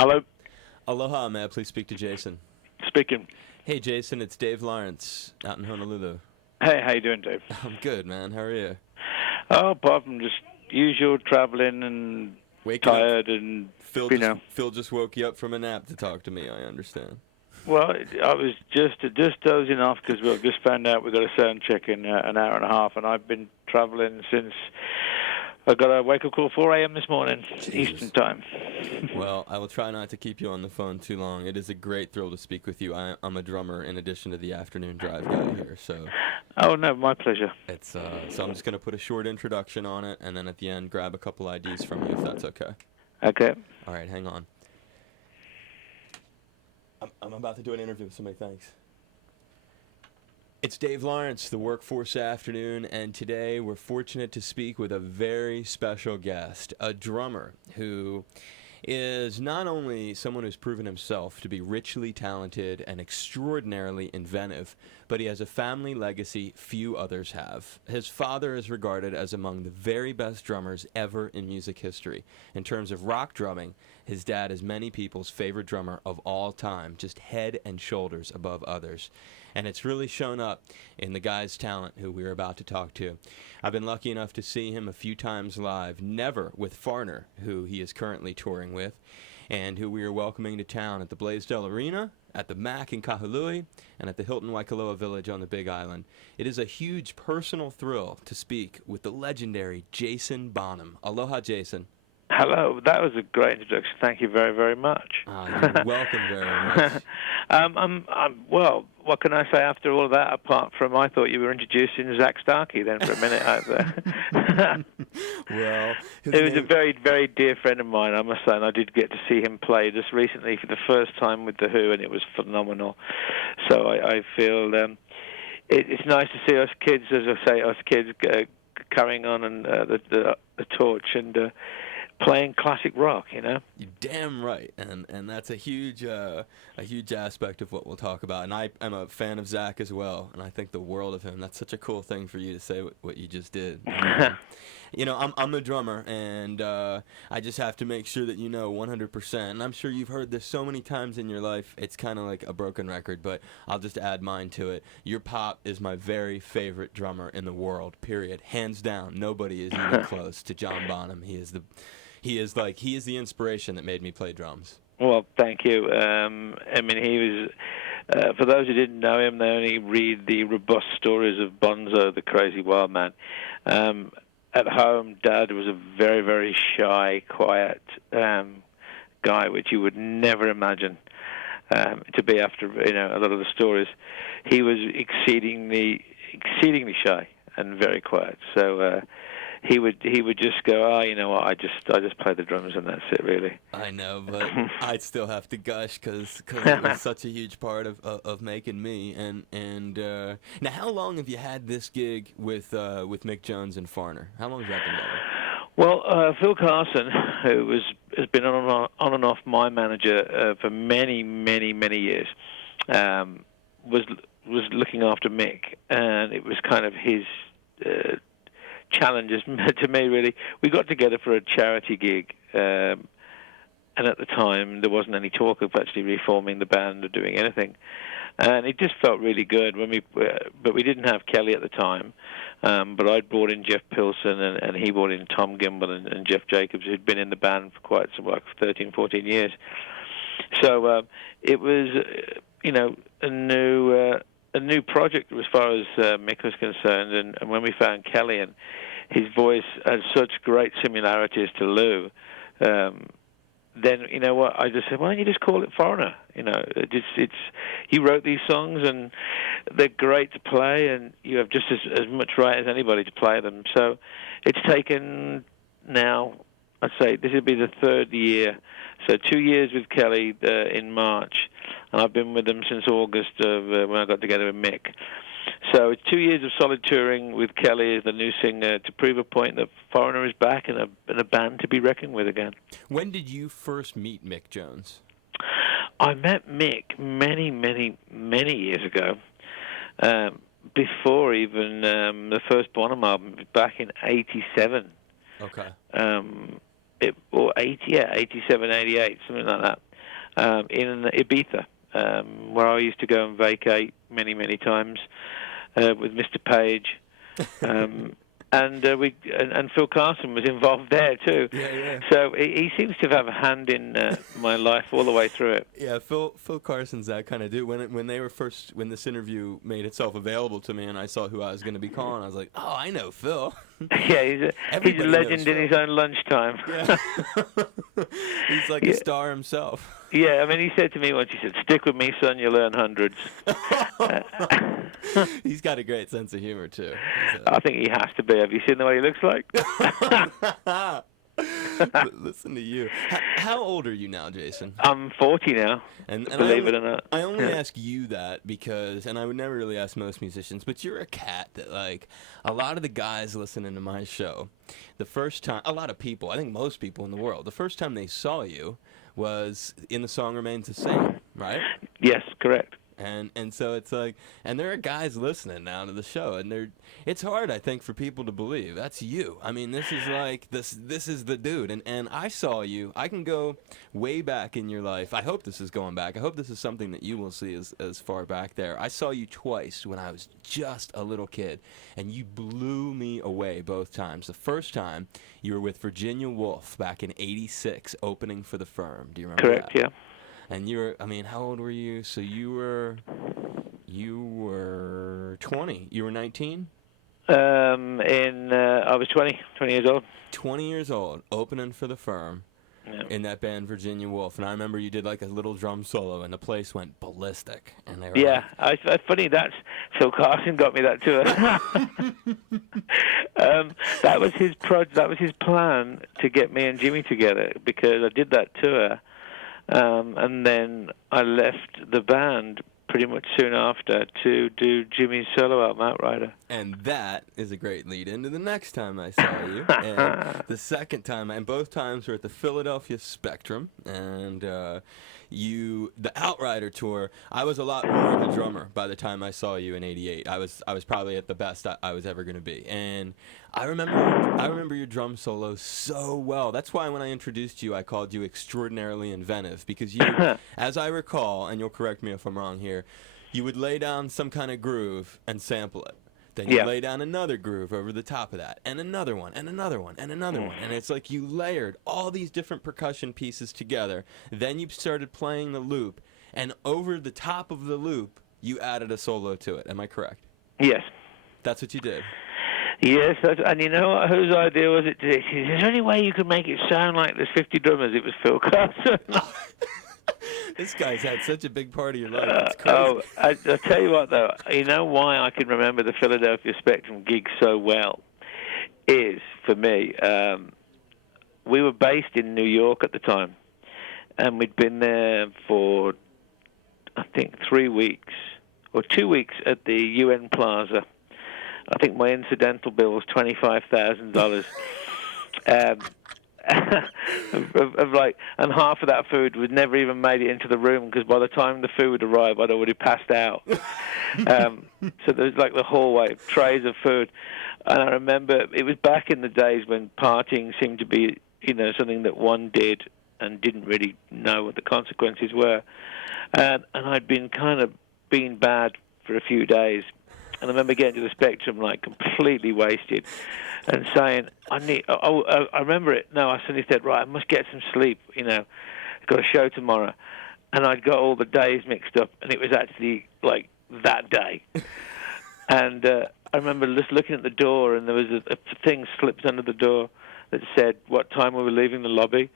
Hello, Aloha, may I please speak to Jason? speaking. Hey, Jason, it's Dave Lawrence out in Honolulu. Hey, how you doing, Dave? I'm good, man. How are you? Oh, apart from just usual traveling and Waking up. tired and, Phil you just, know. Phil just woke you up from a nap to talk to me, I understand. Well, I was just dozing off because we've just found out we've got a sound check in an hour and a half, and I've been traveling since I got a wake-up call 4 a.m. this morning, Jesus. Eastern time. Well, I will try not to keep you on the phone too long. It is a great thrill to speak with you. I'm a drummer in addition to the afternoon drive guy here, so Oh, no, my pleasure. it's so I'm just gonna put a short introduction on it, and then at the end grab a couple IDs from you if that's okay. Okay. All right, hang on. I'm about to do an interview with somebody. Thanks. It's Dave Lawrence, the Workforce Afternoon, and today we're fortunate to speak with a very special guest, a drummer who is not only someone who's proven himself to be richly talented and extraordinarily inventive, but he has a family legacy few others have. His father is regarded as among the very best drummers ever in music history. In terms of rock drumming, his dad is many people's favorite drummer of all time, just head and shoulders above others. And it's really shown up in the guy's talent who we're about to talk to. I've been lucky enough to see him a few times live, never with Farner, who he is currently touring with, and who we are welcoming to town at the Blaisdell Arena, at the MAC in Kahului, and at the Hilton Waikoloa Village on the Big Island. It is a huge personal thrill to speak with the legendary Jason Bonham. Aloha, Jason. Hello, that was a great introduction. Thank you very, very much. You're welcome very much. Well, what can I say after all of that, apart from I thought you were introducing Zach Starkey then for a minute out there. Well, it was a very, very dear friend of mine, I must say, and I did get to see him play just recently for the first time with The Who, and it was phenomenal. So I feel it's nice to see us kids, as I say, us kids carrying on and the torch and playing classic rock, you know. You're damn right, and that's a huge aspect of what we'll talk about. And I'm a fan of Zach as well, and I think the world of him. That's such a cool thing for you to say what you just did. You know, I'm a drummer, and I just have to make sure that you know 100%. And I'm sure you've heard this so many times in your life. It's kind of like a broken record, but I'll just add mine to it. Your pop is my very favorite drummer in the world. Period, hands down. Nobody is even close to John Bonham. He is the inspiration that made me play drums. Well, thank you. I mean, he was, for those who didn't know him, they only read the robust stories of Bonzo, the crazy wild man. At home, Dad was a very, very shy, quiet guy, which you would never imagine to be after, you know, a lot of the stories. He was exceedingly shy and very quiet. So he would just go, oh, you know what, I just play the drums and that's it, really. I know, but I'd still have to gush because it was such a huge part of making me. And now, how long have you had this gig with Mick Jones and Farner? How long has that been going? Well, Phil Carson, who has been on and off my manager for many, many, many years, was looking after Mick, and it was kind of his challenges to me, really. We got together for a charity gig, and at the time there wasn't any talk of actually reforming the band or doing anything, and it just felt really good but we didn't have Kelly at the time, but I'd brought in Jeff Pilson and he brought in Tom Gimble and Jeff Jacobs, who'd been in the band for quite some, like 13, 14 years. So it was you know, a new project as far as Mick was concerned, and when we found Kelly, and his voice had such great similarities to Lou, then, you know what, I just said, why don't you just call it Foreigner? You know, you wrote these songs, and they're great to play, and you have just as much right as anybody to play them. So it's taken now, I'd say this would be the third year. So 2 years with Kelly in March, and I've been with them since August of when I got together with Mick. So it's 2 years of solid touring with Kelly as the new singer to prove a point that Foreigner is back and a band to be reckoned with again. When did you first meet Mick Jones? I met Mick many, many, many years ago, before even the first Bonham album, back in '87. Okay. Or 87, 88, something like that. in Ibiza, where I used to go and vacate many, many times with Mr. Page. And Phil Carson was involved there too. Yeah. So he seems to have a hand in my life all the way through it. Yeah, Phil Carson's that kind of dude. When this interview made itself available to me, and I saw who I was going to be calling, I was like, oh, I know Phil. Yeah, he's a legend in his own lunchtime. Yeah. He's like a star himself. Yeah, I mean, he said to me once, he said, "Stick with me, son, you'll learn hundreds." He's got a great sense of humor, too. I think he has to be. Have you seen the way he looks like? Listen to you. How old are you now, Jason? I'm 40 now, and believe it or not. I only ask you that because, and I would never really ask most musicians, but you're a cat that, like, a lot of the guys listening to my show, the first time, a lot of people, I think most people in the world, the first time they saw you was in the song Remains the Same, right? Yes, correct. And so it's like, and there are guys listening now to the show, and it's hard, I think, for people to believe that's you. I mean, this is like this is the dude, and I saw you. I can go way back in your life. I hope this is going back. I hope this is something that you will see as far back there. I saw you twice when I was just a little kid, and you blew me away both times. The first time you were with Virginia Woolf back in '86, opening for the Firm. Do you remember that? Correct. Yeah. And you were, I mean, how old were you? So you were 20. You were 19? I was 20 years old. 20 years old, opening for the Firm in that band Virginia Woolf. And I remember you did like a little drum solo, and the place went ballistic. And they were funny. That's Phil Carson got me that tour. That was his That was his plan to get me and Jimmy together, because I did that tour. And then I left the band pretty much soon after to do Jimmy's solo album, Outrider. And that is a great lead into the next time I saw you. And the second time, and both times were at the Philadelphia Spectrum. And the Outrider tour, I was a lot more of a drummer by the time I saw you in '88. I was probably at the best I was ever going to be. And I remember your drum solo so well. That's why when I introduced you, I called you extraordinarily inventive, because you, as I recall, and you'll correct me if I'm wrong here, you would lay down some kind of groove and sample it. Then you lay down another groove over the top of that, and another one, and another one, and another one. And it's like you layered all these different percussion pieces together. Then you started playing the loop, and over the top of the loop, you added a solo to it. Am I correct? Yes. That's what you did. Yes, and you know what, whose idea was it? Is there any way you could make it sound like there's 50 drummers? It was Phil Carson. This guy's had such a big part of your life. It's crazy. I'll tell you what, though. You know why I can remember the Philadelphia Spectrum gig so well is, for me, we were based in New York at the time, and we'd been there for, I think, 3 weeks, or 2 weeks at the UN Plaza. I think my incidental bill was $25,000. of like, and half of that food would never even made it into the room, because by the time the food arrived, I'd already passed out. So there was like the hallway, trays of food. And I remember it was back in the days when partying seemed to be, something that one did and didn't really know what the consequences were. And I'd been kind of being bad for a few days. And I remember getting to the Spectrum like completely wasted, and saying, I remember it. No, I suddenly said, right, I must get some sleep. I've got a show tomorrow, and I'd got all the days mixed up, and it was actually like that day. And I remember just looking at the door, and there was a thing slipped under the door that said what time we were leaving the lobby.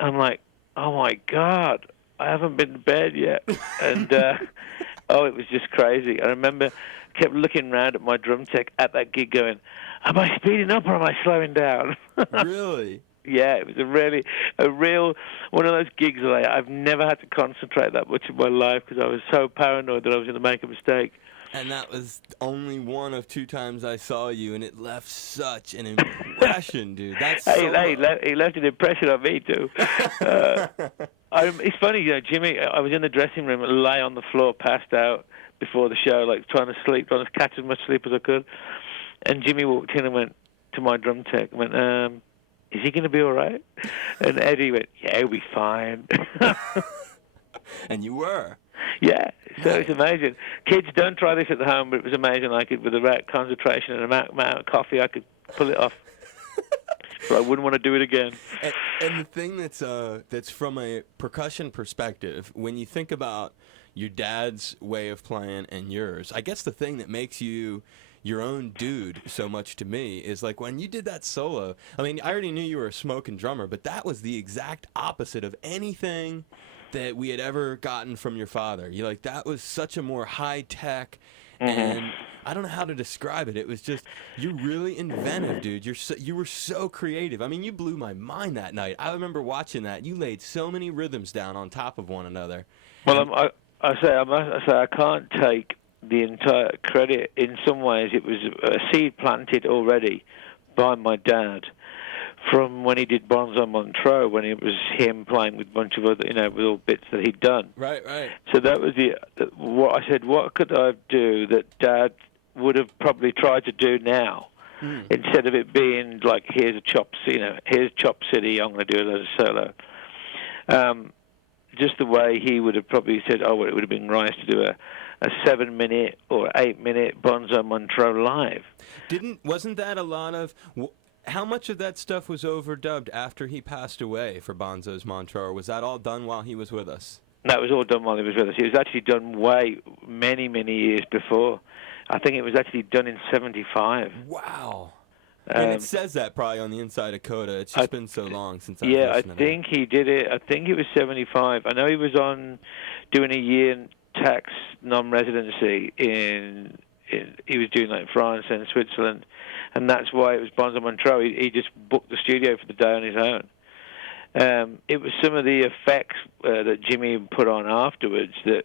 I'm like, oh my God, I haven't been to bed yet, and it was just crazy. I remember. Kept looking around at my drum tech at that gig going, am I speeding up or am I slowing down? Really? Yeah, it was a real one of those gigs that I've never had to concentrate that much in my life, because I was so paranoid that I was going to make a mistake. And that was only one of 2 times I saw you, and it left such an impression, dude. That's he left an impression on me, too. It's funny, Jimmy, I was in the dressing room and lay on the floor, passed out before the show, like trying to catch as much sleep as I could. And Jimmy walked in and went to my drum tech and went, is he going to be all right? And Eddie went, yeah, he'll be fine. And you were. Yeah, so it's amazing. Kids, don't try this at home, but it was amazing. I could, with the right concentration and amount of coffee, I could pull it off. But I wouldn't want to do it again. And the thing that's from a percussion perspective, when you think about your dad's way of playing and yours, I guess the thing that makes you your own dude so much to me is like when you did that solo. I mean, I already knew you were a smoking drummer, but that was the exact opposite of anything that we had ever gotten from your father. You like that was such a more high tech, and I don't know how to describe it. It was just you're really inventive, dude. You were so creative. I mean, you blew my mind that night. I remember watching that. You laid so many rhythms down on top of one another. Well, I say I can't take the entire credit. In some ways, it was a seed planted already by my dad from when he did Bonzo Montreux, when it was him playing with a bunch of other, little bits that he'd done. Right. So that was what I said. What could I do that Dad would have probably tried to do now, instead of it being like, here's Chop City, I'm going to do it as a solo. Just the way he would have probably said, it would have been nice to do a 7-minute or 8-minute Bonzo Montreux live. Wasn't that a lot of? How much of that stuff was overdubbed after he passed away for Bonzo's Montreux, or was that all done while he was with us? That was all done while he was with us. It was actually done many, many years before. I think it was actually done in 1975. Wow. And it says that probably on the inside of Coda. It's just been so long since I've listened to that. Yeah, I think he did it. I think it was 1975. I know he was on doing a year in tax non-residency he was doing like France and Switzerland, and that's why it was Bonzo Montreux. He just booked the studio for the day on his own. It was some of the effects that Jimmy put on afterwards, that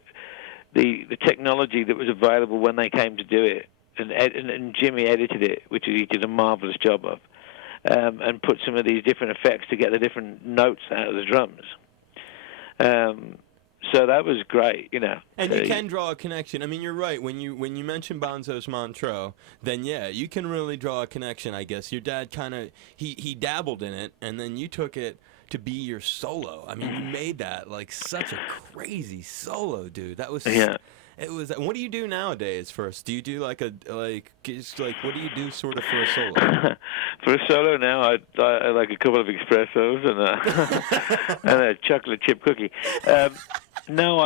the technology that was available when they came to do it, and Jimmy edited it, which he did a marvelous job of, and put some of these different effects to get the different notes out of the drums. So that was great, And you can draw a connection. I mean, you're right. When you mention Bonzo's Montreux, then yeah, you can really draw a connection, I guess. Your dad kind of, he dabbled in it, and then you took it to be your solo. I mean, you made that like such a crazy solo, dude. That was... Yeah. It was. What do you do nowadays? First, do you do what do you do sort of for a solo? For a solo now, I like a couple of espressos and and a chocolate chip cookie. No,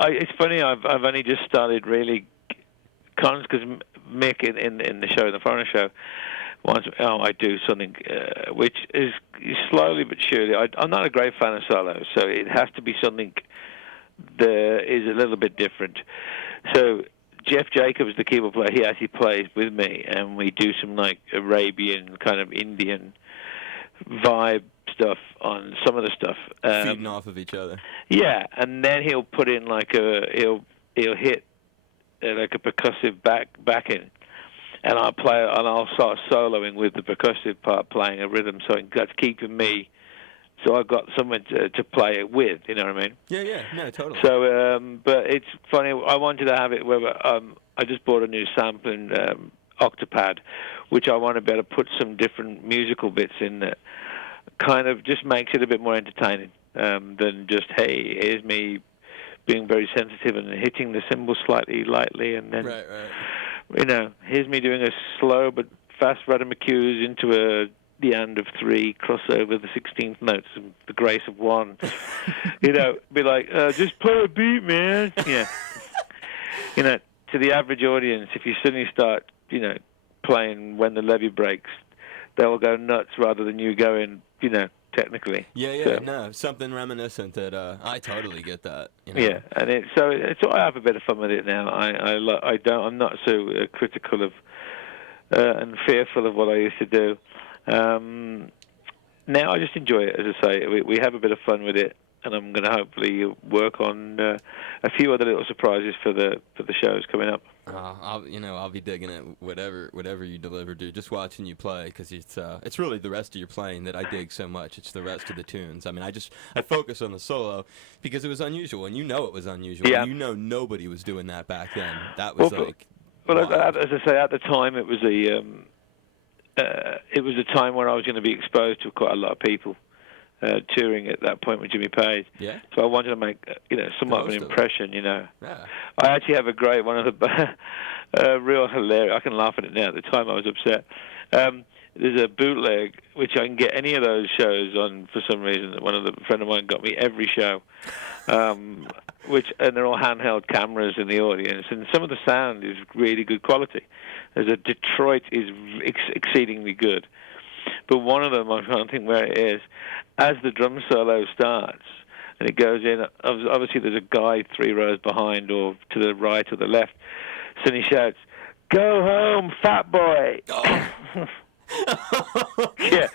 it's funny. I've only just started really because Mick in the show, in the Foreigner show, I do something which is slowly but surely. I'm not a great fan of solos, so it has to be something that is a little bit different. So Jeff Jacobs, the keyboard player, he actually plays with me, and we do some like Arabian kind of Indian vibe stuff on some of the stuff. Feeding off of each other. Yeah, and then he'll put in like he'll hit like a percussive backing, and I'll start soloing with the percussive part playing a rhythm, so that's keeping me. So I've got someone to play it with, you know what I mean? Yeah, no, totally. So, but it's funny, I wanted to have it where I just bought a new sampling Octopad, which I want to be able to put some different musical bits in that kind of just makes it a bit more entertaining than just, hey, here's me being very sensitive and hitting the cymbals slightly lightly, and then, right. Here's me doing a slow but fast Radamacues into the end of 3, cross over the 16th notes and the grace of 1. Be like, just play a beat, man. Yeah. To the average audience, if you suddenly start, playing When the Levee Breaks, they'll go nuts rather than you going, technically. Yeah, no, something reminiscent that I totally get that. Yeah, and I have a bit of fun with it now. I'm not so critical of and fearful of what I used to do. Now I just enjoy it, as I say. We have a bit of fun with it, and I'm going to hopefully work on a few other little surprises for the shows coming up. I'll be digging it, whatever you deliver, dude. Just watching you play, because it's really the rest of your playing that I dig so much. It's the rest of the tunes. I mean, I focus on the solo because it was unusual, and it was unusual. Yeah. Nobody was doing that back then. That was Well, as I say, at the time it was a time where I was going to be exposed to quite a lot of people. touring at that point with Jimmy Page. Yeah. So I wanted to make, somewhat of an impression, Yeah. I actually have a great one of the real hilarious. I can laugh at it now. At the time, I was upset. There's a bootleg which I can get any of those shows on for some reason. A friend of mine got me every show, and they're all handheld cameras in the audience, and some of the sound is really good quality. There's a Detroit is exceedingly good, but one of them I can't think where it is. As the drum solo starts and it goes in, obviously there's a guy 3 rows behind or to the right or the left, so he shouts, "Go home, fat boy!" Oh. Yeah,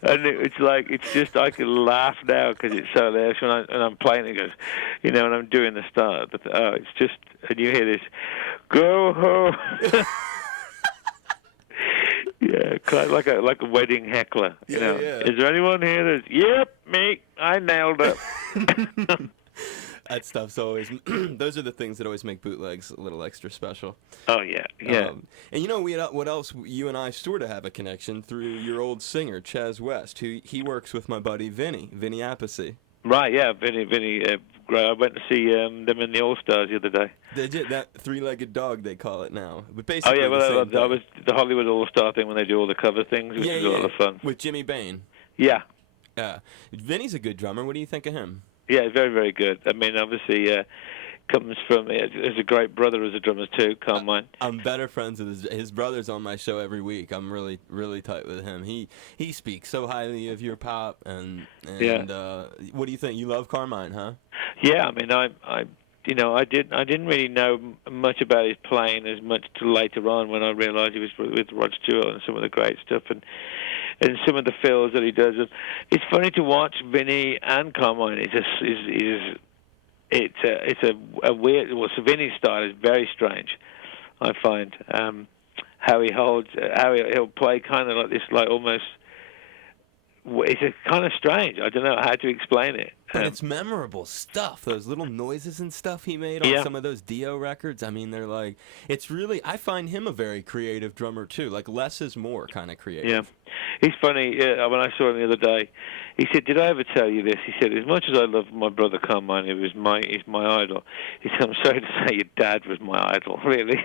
and it's just I can laugh now because it's so hilarious when I'm playing it. Goes, and I'm doing the start, but it's just, and you hear this, "Go home." Yeah, like a wedding heckler. Yeah. Is there anyone here that's, "Yep, me, I nailed it." That stuff's always, those are the things that always make bootlegs a little extra special. Oh, yeah. And what else, you and I sort of have a connection through your old singer, Chaz West, who he works with my buddy Vinny Appice. Right, yeah, Vinny. I went to see them in the All-Stars the other day. They did, that 3-legged dog they call it now. But Oh, basically yeah, well, the I was the Hollywood All-Star thing when they do all the cover things, which is a lot of fun. With Jimmy Bain. Yeah. Vinny's a good drummer. What do you think of him? Yeah, very, very good. I mean, obviously, comes from, is a great brother as a drummer too, Carmine. I'm better friends with his brother's on my show every week. I'm really, really tight with him. He speaks so highly of your pop, and what do you think? You love Carmine, huh? Yeah, I mean, I didn't really know much about his playing as much till later on when I realized he was with Rod Stewart and some of the great stuff and some of the fills that he does. And it's funny to watch Vinny and Carmine. It's a weird. Well, Vinny's style is very strange. I find how he holds, he'll play kind of like this, like almost. It's kind of strange. I don't know how to explain it. But it's memorable stuff. Those little noises and stuff he made on some of those Dio records. I mean, they're like, it's really, I find him a very creative drummer too. Like less is more kind of creative. Yeah. He's funny. When I saw him the other day, he said, "Did I ever tell you this?" He said, "As much as I love my brother Carmine, he's my idol." He said, "I'm sorry to say your dad was my idol, really."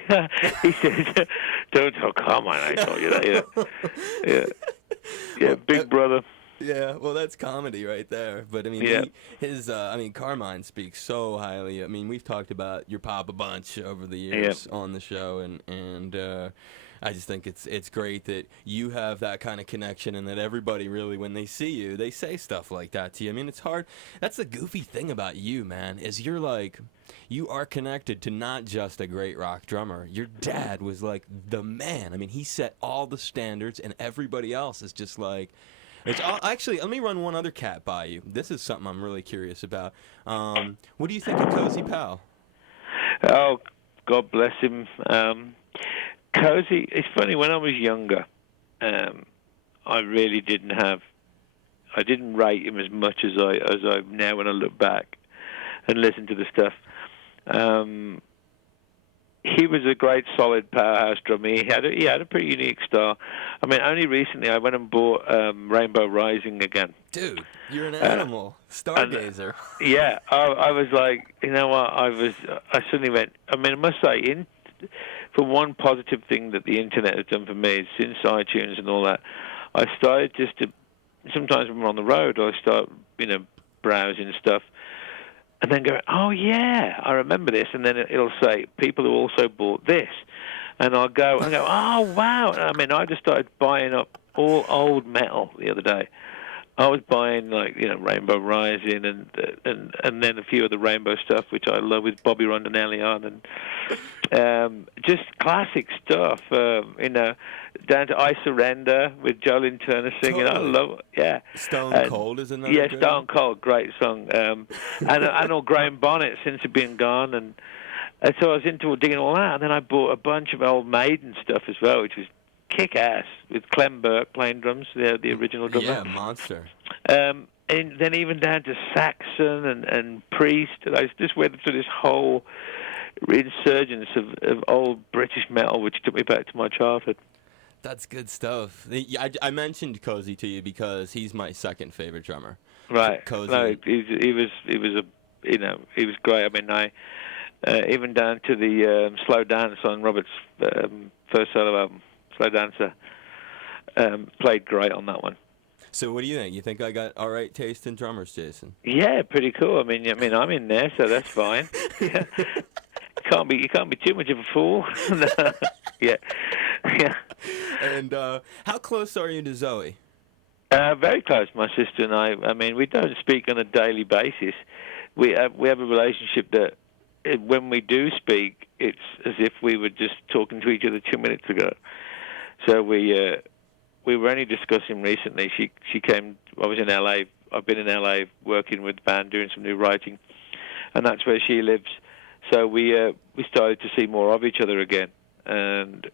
He said, "Don't tell Carmine I told you that." Yeah, big brother. Yeah, well, that's comedy right there. But I mean, Carmine speaks so highly. I mean, we've talked about your pop a bunch over the years on the show, and I just think it's great that you have that kind of connection, and that everybody really, when they see you, they say stuff like that to you. I mean, it's hard. That's the goofy thing about you, man, is you are connected to not just a great rock drummer. Your dad was like the man. I mean, he set all the standards, and everybody else is just like. Actually, let me run one other cat by you. This is something I'm really curious about. What do you think of Cozy Powell? Oh, God bless him. Cozy, it's funny, when I was younger, I really didn't rate him as much as I now when I look back and listen to the stuff. He was a great, solid powerhouse drummer. He had a pretty unique style. I mean, only recently I went and bought Rainbow Rising again. Dude, you're an animal, stargazer. Yeah, I was like, you know what? I suddenly went. I mean, I must say, for one positive thing that the internet has done for me is since iTunes and all that, I started just to. Sometimes when we're on the road, I start, browsing stuff. And then go, oh, yeah, I remember this. And then it'll say, people who also bought this. And I'll go, oh, wow. I mean, I just started buying up all old metal the other day. I was buying, Rainbow Rising and then a few of the Rainbow stuff, which I love, with Bobby Rondinelli on. And just classic stuff, down to I Surrender with Jolene Turner singing. Totally. I love it, yeah. Stone Cold is another good Stone Cold, great song. And all Graham Bonnet since he'd been gone. And so I was into digging all that. And then I bought a bunch of old Maiden stuff as well, which was kick-ass, with Clem Burke playing drums, the original drummer. Yeah, monster. And then even down to Saxon and Priest. And I just went through this whole resurgence of old British metal, which took me back to my childhood. That's good stuff. I mentioned Cozy to you because he's my second favorite drummer. Right. Cozy. No, he was he was great. I mean, even down to the slow dance on Robert's first solo album, Slow Dancer, played great on that one. So what do you think? You think I got all right taste in drummers, Jason? Yeah, pretty cool. I mean, I'm in there, so that's fine. Yeah. You can't be too much of a fool. Yeah. Yeah. And how close are you to Zoe? Very close, my sister and I. I mean, we don't speak on a daily basis. We have a relationship that, when we do speak, it's as if we were just talking to each other 2 minutes ago. So we were only discussing recently. She came. I was in LA. I've been in LA working with the band, doing some new writing, and that's where she lives. So we started to see more of each other again, and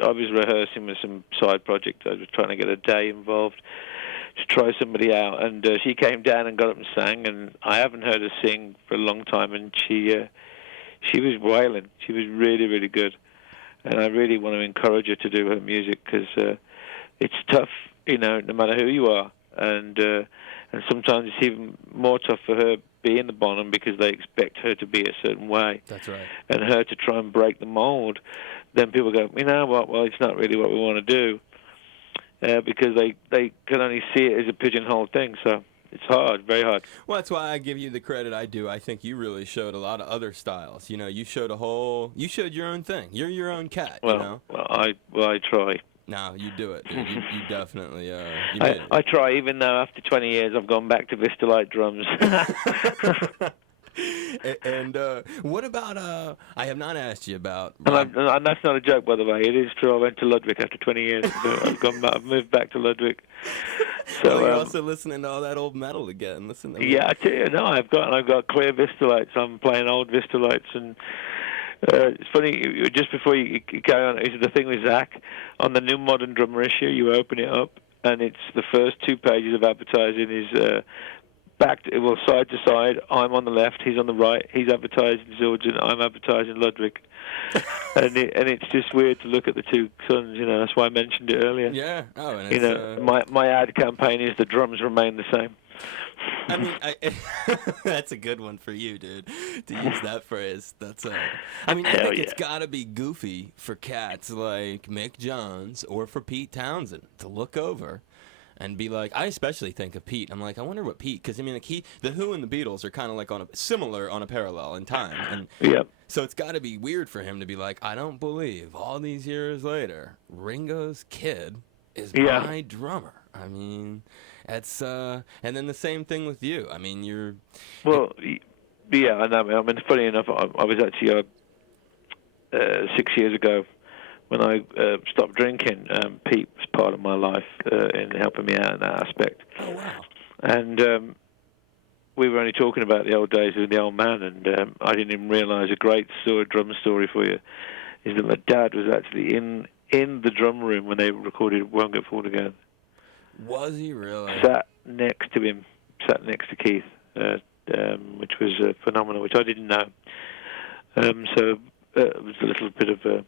I was rehearsing with some side project. I was trying to get a day involved to try somebody out, and she came down and got up and sang, and I haven't heard her sing for a long time, and she was wailing. She was really, really good, and I really want to encourage her to do her music because it's tough, no matter who you are, and sometimes it's even more tough for her being the Bonham because they expect her to be a certain way. That's right. And her to try and break the mold. Then people go, you know what, well, it's not really what we want to do because they can only see it as a pigeonhole thing. So it's hard, very hard. Well, that's why I give you the credit I do. I think you really showed a lot of other styles. You showed you showed your own thing. You're your own cat, Well, I try. No, you do it, dude. You definitely, you made it. I try, even though after 20 years I've gone back to Vistalite drums. And what about, I have not asked you about... And that's not a joke, by the way. It is true. I went to Ludwig after 20 years. I've moved back to Ludwig. So well, you're also listening to all that old metal again. Listen to me. Yeah, I tell you, no, I've got clear Vistalites. I'm playing old Vistalites, and it's funny, just before you carry on, is the thing with Zach, on the New Modern Drummer issue, you open it up, and it's the first 2 pages of advertising is side to side. I'm on the left, he's on the right. He's advertising Zildjian, I'm advertising Ludwig. and it's just weird to look at the two sons, that's why I mentioned it earlier. Yeah. Oh, and it's, my ad campaign is the drums remain the same. I mean, that's a good one for you, dude, to use that phrase. That's I mean, I think it's got to be goofy for cats like Mick Johns or for Pete Townsend to look over and be like, I especially think of Pete. I'm like, I wonder what Pete, because I mean, like the Who and the Beatles are kind of like similar on a parallel in time, and so it's got to be weird for him to be like, I don't believe all these years later, Ringo's kid is my drummer. I mean, it's and then the same thing with you. I mean, you're yeah, I know. I mean, funny enough, I was actually 6 years ago. When I stopped drinking, Pete was part of my life in helping me out in that aspect. Oh, wow. And we were only talking about the old days with the old man, and I didn't even realize a great drum story for you is that my dad was actually in the drum room when they recorded Won't Get Fooled Again. Was he really? Sat next to him, sat next to Keith, which was phenomenal, which I didn't know. So it was a little bit of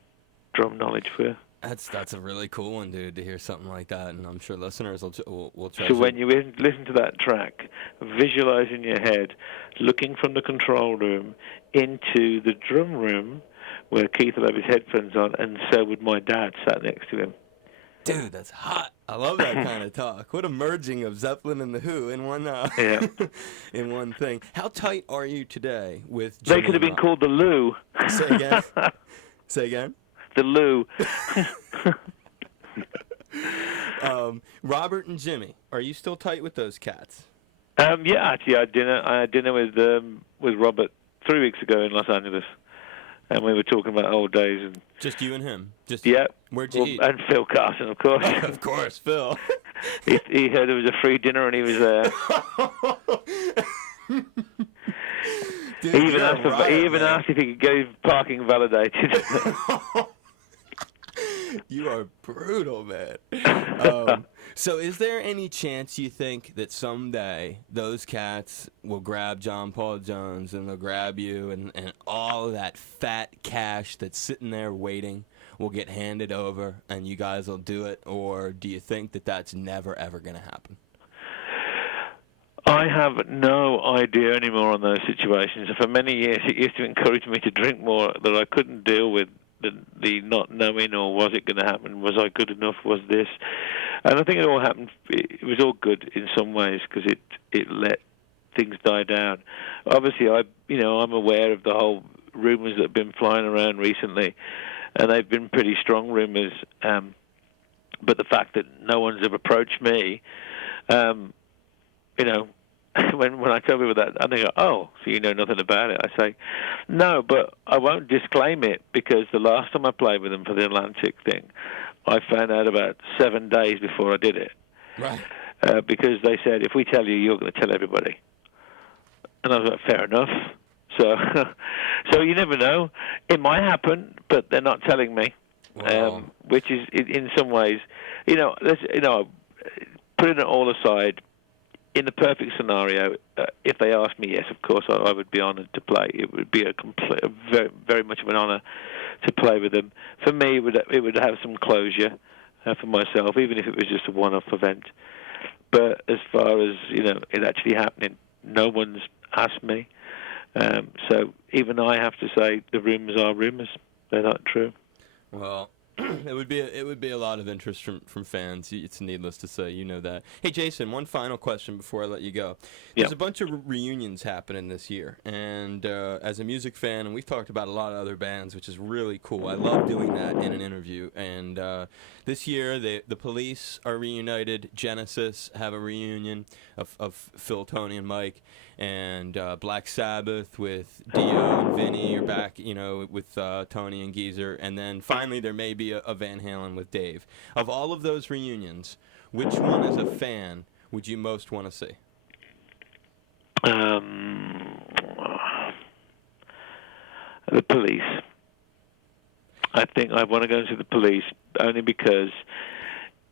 drum knowledge for you. That's a really cool one, dude, to hear something like that, and I'm sure listeners will try. So when you listen to that track, visualize in your head, looking from the control room into the drum room, where Keith will have his headphones on, and so would my dad, sat next to him. Dude, that's hot. I love that kind of talk. What a merging of Zeppelin and the Who in one in one thing. How tight are you today with Jimmy? They could have been called the Lou. Say again. Say again. The Lou. Robert and Jimmy, are you still tight with those cats? Yeah, actually, I had dinner with Robert 3 weeks ago in Los Angeles, and we were talking about old days. And just you and him? Where'd you eat? And Phil Carson, of course. Of course, Phil. he heard there was a free dinner, and he was there. Dude, he even asked if he could get his parking validated. You are brutal, man. So is there any chance you think that someday those cats will grab John Paul Jones and they'll grab you and all of that fat cash that's sitting there waiting will get handed over and you guys will do it, or do you think that that's never, ever going to happen? I have no idea anymore on those situations. For many years, it used to encourage me to drink more, that I couldn't deal with the not knowing, or was it going to happen? Was I good enough? Was this? And I think it all happened. It was all good in some ways because it let things die down. Obviously, I'm aware of the whole rumors that have been flying around recently, and they've been pretty strong rumors. But the fact that no one's ever approached me, when I tell people that, and they go, "Oh, so you know nothing about it?" I say, "No, but I won't disclaim it because the last time I played with them for the Atlantic thing, I found out about 7 days before I did it." Right. Because they said, "If we tell you, you're going to tell everybody." And I was like, "Fair enough." So, so you never know. It might happen, but they're not telling me. Wow. Which is, in some ways, putting it all aside. In the perfect scenario, if they asked me, yes, of course, I would be honoured to play. It would be a very, very much of an honour to play with them. For me, it would have some closure for myself, even if it was just a one-off event. But as far as it actually happening, no one's asked me. So even I have to say the rumours are rumours; they're not true. Well, it would be a lot of interest from fans. It's needless to say, you know that. Hey, Jason, one final question before I let you go. There's a bunch of reunions happening this year, and as a music fan, and we've talked about a lot of other bands, which is really cool. I love doing that in an interview. And this year, the Police are reunited. Genesis have a reunion of Phil, Tony, and Mike. And Black Sabbath with Dio and Vinny are back, with Tony and Geezer. And then finally there may be a Van Halen with Dave. Of all of those reunions, which one as a fan would you most want to see? The Police. I think I want to go and see the Police only because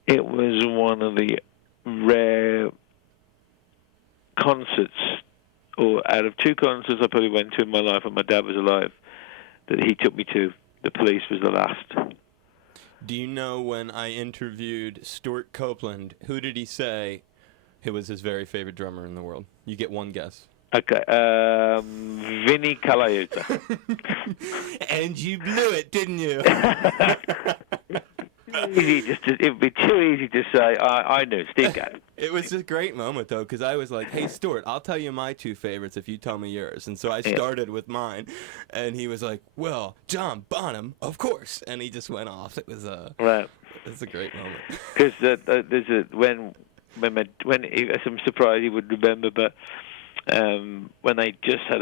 it was one of the rare concerts, or out of 2 concerts I probably went to in my life when my dad was alive, that he took me to. The Police was the last. Do you know when I interviewed Stuart Copeland, who did he say who was his very favorite drummer in the world? You get one guess. Okay, Vinny Colaiuta. And you blew it, didn't you? It would be too easy to say. I knew Steve Gadd. It was a great moment though, because I was like, "Hey Stuart, I'll tell you my 2 favorites if you tell me yours." And so I started with mine, and he was like, "Well, John Bonham, of course," and he just went off. It was right. It's a great moment. Because when I'm surprised he would remember, but when they just had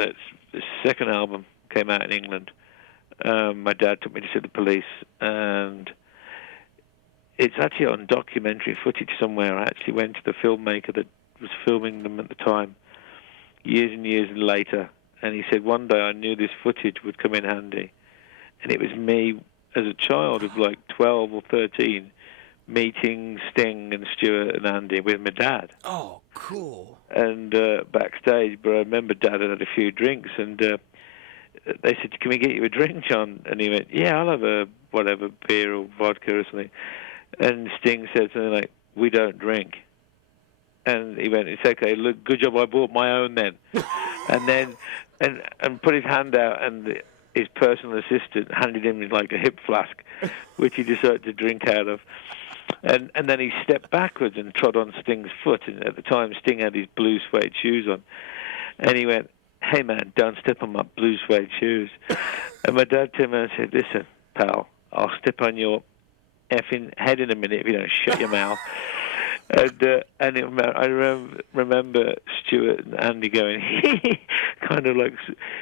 the second album came out in England, my dad took me to see the Police, and it's actually on documentary footage somewhere. I actually went to the filmmaker that was filming them at the time, years and years later, and he said, one day I knew this footage would come in handy. And it was me as a child of like 12 or 13 meeting Sting and Stuart and Andy with my dad. Oh, cool. And backstage, but I remember Dad had a few drinks, and they said, "Can we get you a drink, John?" And he went, "Yeah, I'll have a whatever, beer or vodka or something." And Sting said something like, "We don't drink." And he went, "It's okay, look, good job I bought my own then." And then, and put his hand out, and his personal assistant handed him like a hip flask, which he decided to drink out of. And then he stepped backwards and trod on Sting's foot. And at the time, Sting had his blue suede shoes on. And he went, "Hey, man, don't step on my blue suede shoes." And my dad turned around and said, "Listen, pal, I'll step on your effing head in a minute if you don't shut your mouth." And I remember Stuart and Andy going, kind of like,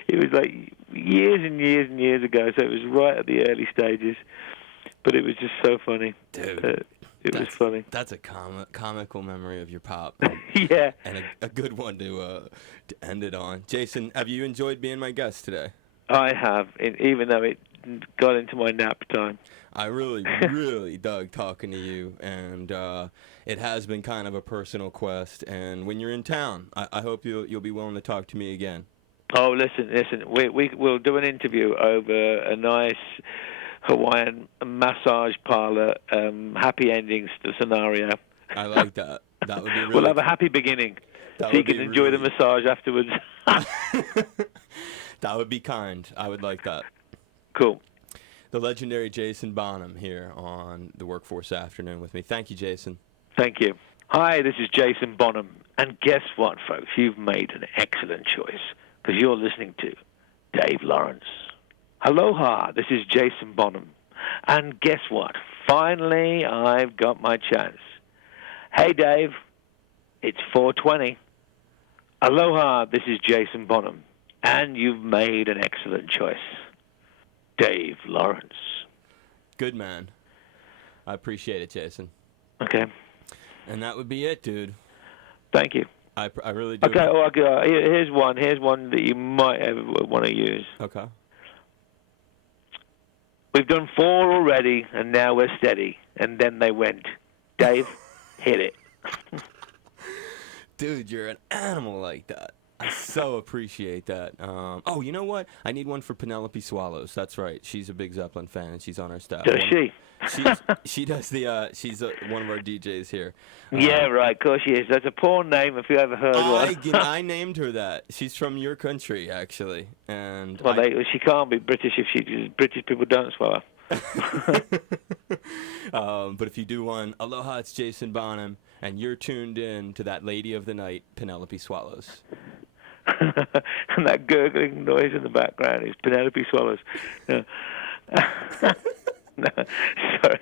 it was like years and years and years ago, so it was right at the early stages. But it was just so funny. Dude. It was funny. That's a comical memory of your pop. Yeah. And a good one to end it on. Jason, have you enjoyed being my guest today? I have, even though it got into my nap time. I really, really dug talking to you, and it has been kind of a personal quest. And when you're in town, I hope you'll be willing to talk to me again. Oh, listen. We'll do an interview over a nice Hawaiian massage parlor, happy endings to scenario. I like that. That would be really. We'll have a happy beginning, That so you would can be enjoy the really- massage afterwards. That would be kind. I would like that. Cool. The legendary Jason Bonham here on the Workforce Afternoon with me. Thank you, Jason. Thank you. Hi, this is Jason Bonham. And guess what, folks? You've made an excellent choice because you're listening to Dave Lawrence. Aloha, this is Jason Bonham. And guess what? Finally, I've got my chance. Hey, Dave, it's 4:20. Aloha, this is Jason Bonham. And you've made an excellent choice. Dave Lawrence. Good man. I appreciate it, Jason. Okay. And that would be it, dude. Thank you. I really do. Okay, well, here's one. Here's one that you might ever want to use. Okay. We've done 4 already, and now we're steady. And then they went. Dave, hit it. Dude, you're an animal like that. I so appreciate that. Oh, you know what? I need one for Penelope Swallows. That's right. She's a big Zeppelin fan, and she's on our staff. Does she? She does the. She's one of our DJs here. Yeah, right. Of course she is. That's a porn name if you ever heard one. I named her that. She's from your country, actually, and Well, she can't be British if British people don't swallow. But if you do one, aloha, it's Jason Bonham, and you're tuned in to that lady of the night, Penelope Swallows. And that gurgling noise in the background is Penelope Swallows. Yeah. No, sorry.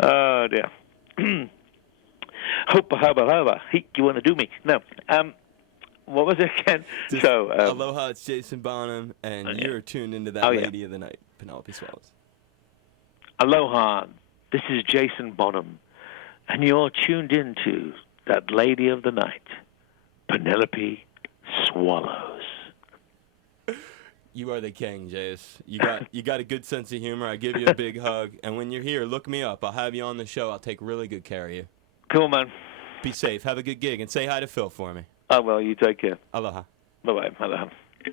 Oh, dear. Hopa, hubba, hubba. You want to do me? No. What was it again? Aloha, it's Jason Bonham, and you're tuned into that lady of the night, Penelope Swallows. Aloha, this is Jason Bonham, and you're tuned into that lady of the night, Penelope Swallows. You are the king, Jace. You got a good sense of humor. I give you a big hug, and when you're here, look me up. I'll have you on the show. I'll take really good care of you. Cool, man. Be safe. Have a good gig, and say hi to Phil for me. Oh, well, you take care. Aloha. Bye-bye. Aloha.